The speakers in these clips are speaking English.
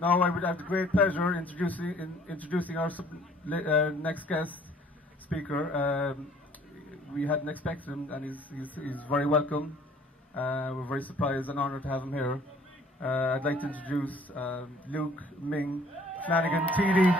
Now I would have the great pleasure introducing our next guest speaker. We hadn't expected him, and he's very welcome. We're very surprised and honoured to have him here. I'd like to introduce Luke, Ming, Flanagan, TD.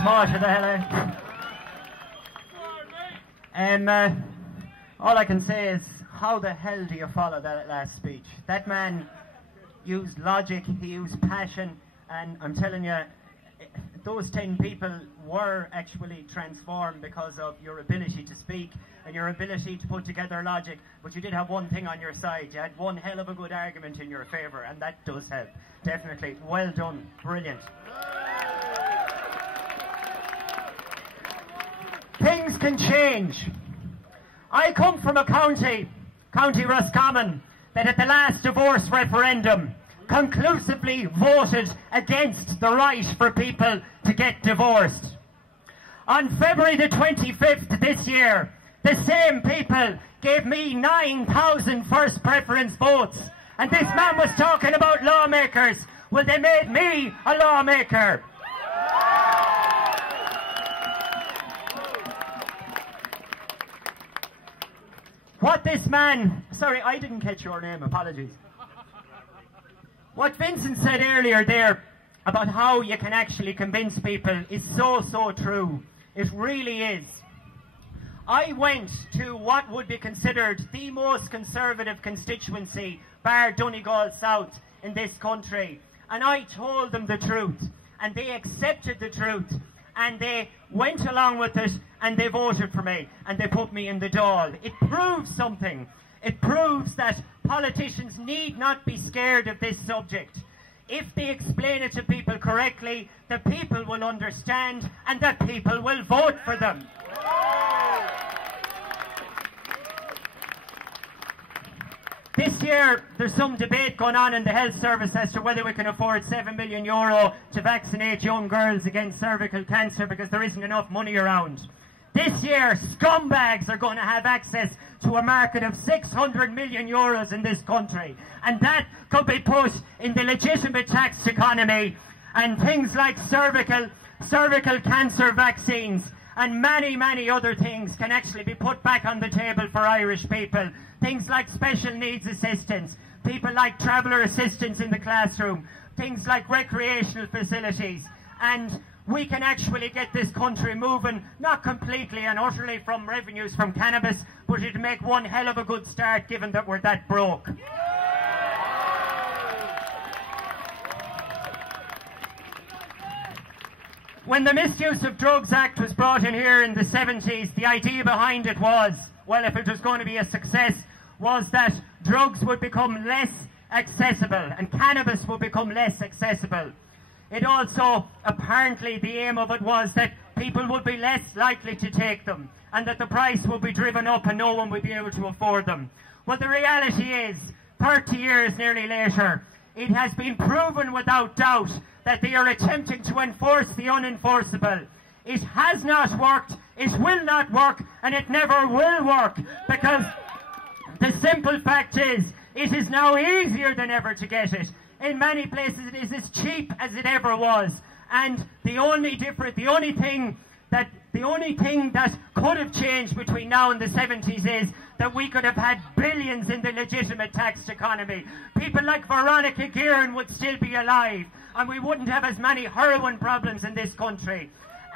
Smart to the hell out. All I can say is, how the hell do you follow that last speech? That man used logic, he used passion, and I'm telling you, those 10 people were actually transformed because of your ability to speak and your ability to put together logic. But you did have one thing on your side. You had one hell of a good argument in your favour, and that does help. Definitely. Well done. Brilliant. Things can change. I come from a County Roscommon, that at the last divorce referendum conclusively voted against the right for people to get divorced. On February the 25th this year, the same people gave me 9,000 first preference votes. And this man was talking about lawmakers. Well, they made me a lawmaker. What this man... Sorry, I didn't catch your name. Apologies. What Vincent said earlier there about how you can actually convince people is so true. It really is. I went to what would be considered the most conservative constituency, bar Donegal South, in this country. And I told them the truth. And they accepted the truth. And they went along with it, and they voted for me, and they put me in the Dáil. It proves something. It proves that politicians need not be scared of this subject. If they explain it to people correctly, the people will understand, and the people will vote for them. This year, there's some debate going on in the health service as to whether we can afford €7 million to vaccinate young girls against cervical cancer because there isn't enough money around. This year, scumbags are going to have access to a market of €600 million in this country. And that could be put in the legitimate tax economy, and things like cervical cancer vaccines and many other things can actually be put back on the table for Irish people. Things like special needs assistance, people like traveller assistance in the classroom, things like recreational facilities. And we can actually get this country moving, not completely and utterly from revenues from cannabis, but it'd make one hell of a good start given that we're that broke. When the Misuse of Drugs Act was brought in here in the 70s, the idea behind it was, well, if it was going to be a success, was that drugs would become less accessible and cannabis would become less accessible. It also, apparently, the aim of it was that people would be less likely to take them and that the price would be driven up and no one would be able to afford them. Well, the reality is, 30 years nearly later, it has been proven without doubt that they are attempting to enforce the unenforceable. It has not worked, it will not work, and it never will work, because the simple fact is, it is now easier than ever to get it. In many places it is as cheap as it ever was. And the only thing that could have changed between now and the 70s is that we could have had billions in the legitimate tax economy. People like Veronica Guerin would still be alive, and we wouldn't have as many heroin problems in this country.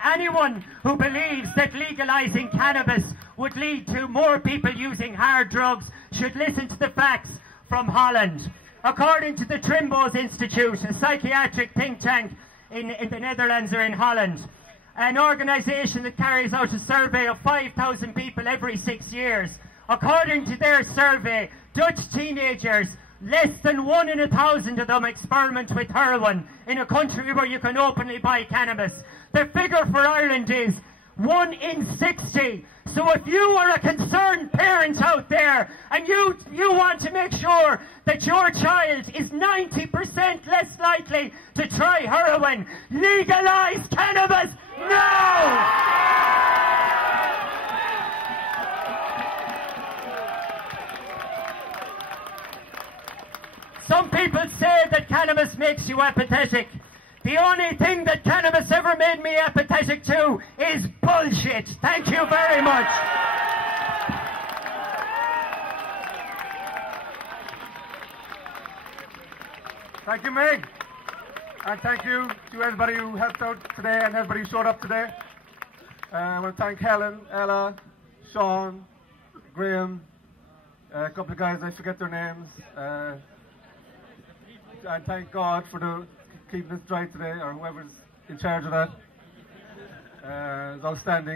Anyone who believes that legalising cannabis would lead to more people using hard drugs should listen to the facts from Holland. According to the Trimbos Institute, a psychiatric think tank in the Netherlands or in Holland, an organisation that carries out a survey of 5,000 people every 6 years. According to their survey, Dutch teenagers, less than 1 in 1,000 of them experiment with heroin in a country where you can openly buy cannabis. The figure for Ireland is 1 in 60. So if you are a concerned parent out there and you want to make sure that your child is 90% less lightly to try heroin. Legalise cannabis now! Some people say that cannabis makes you apathetic. The only thing that cannabis ever made me apathetic to is bullshit. Thank you very much. Thank you, Ming. And thank you to everybody who helped out today and everybody who showed up today. I want to thank Helen, Ella, Sean, Graham, a couple of guys, I forget their names. And thank God for keeping us dry today, or whoever's in charge of that. It's outstanding.